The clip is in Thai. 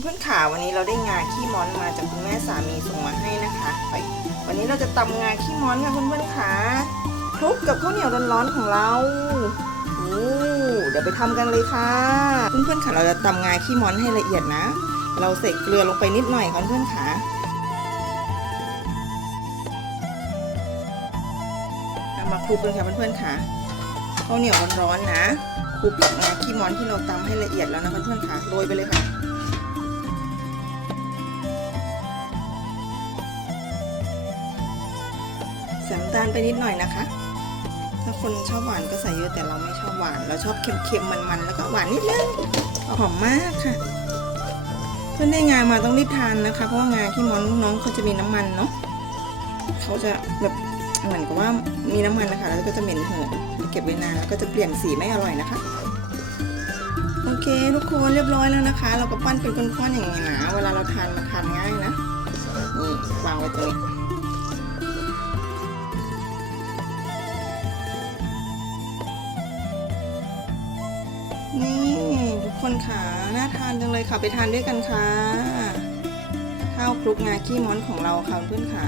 เพื่อนๆขาวันนี้เราได้งาขี้ม้อนมาจากคุณแม่สามีส่งมาให้นะคะไปวันนี้เราจะตำงาขี้ม้อนค่ะเพื่อนๆขาคลุกกับข้าวเหนียวร้อนๆของเราโอ้เดี๋ยวไปทำกันเลยค่ะ เพื่อนๆขาเราจะตำงาขี้ม้อนให้ละเอียดนะ เราใส่เกลือลงไปนิดหน่อยค่ะเพื่อนๆขาเอามาคลุกกันค่ะเพื่อนๆขาข้าวเหนียวร้อนๆนะคลุกกับงาขี้ม้อนที่เราตำให้ละเอียดแล้วนะเพื่อนๆขาโรยไปเลยค่ะ ใส่น้ำตาลไปนิดหน่อยนะคะ ถ้าคนชอบหวานก็ใส่เยอะแต่เราไม่ชอบหวาน เราชอบเค็มๆมันๆแล้วก็หวานนิดนึงหอมมากค่ะเพื่อนได้งามาต้องรีบทานนะคะ เพราะว่างาที่มอนน้องเขาจะมีน้ำมันเนาะเขาจะแบบเหมือนกับว่ามีน้ำมันนะคะแล้วก็จะเหม็นเหือเก็บไว้นานแล้วก็จะเปลี่ยนสีไม่อร่อยนะคะโอเคทุกคนเรียบร้อยแล้วนะคะ เราก็ปั้นเป็นก้อนๆอย่างนี้นะเวลาเราทานมาทานง่ายนะนี่วางไว้ตรงนี้ นี่ทุกคนค่ะน่าทานจังเลยค่ะไปทานด้วยกันค่ะ ข้าวคลุกงาขี้ม้อนของเราค่ะเพื่อนค่ะ